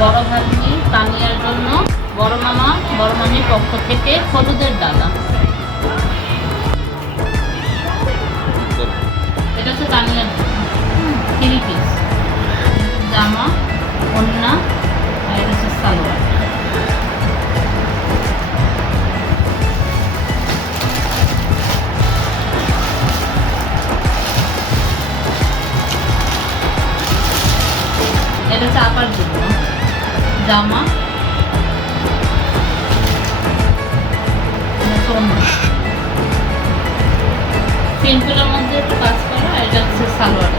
বড় ভাগ্নি তানিয়ার জন্য বড় মামা বড় মামির পক্ষ থেকে হলুদের ডালা। এটা হচ্ছে তানিয়ার জন্য 3 পিস জামা, ওড়না, আর এটা হচ্ছে সালোয়ার। এটা হচ্ছে আপার জন্য জামা, সিম্পলের মধ্যে একটু কাজ করা, আর এটা হচ্ছে সালোয়ার।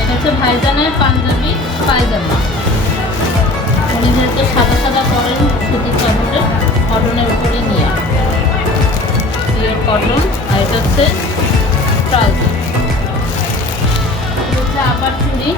এটা হচ্ছে ভাইজানের পাঞ্জাবি পায়জামা। উনি যেহেতু সাদা সাদা করেন সুতির কাপড়ে, কটনের উপরে নিয়ে পিওর কটন। আর এটা হচ্ছে ট্রাউজার। এটা হচ্ছে আপার চুড়ি।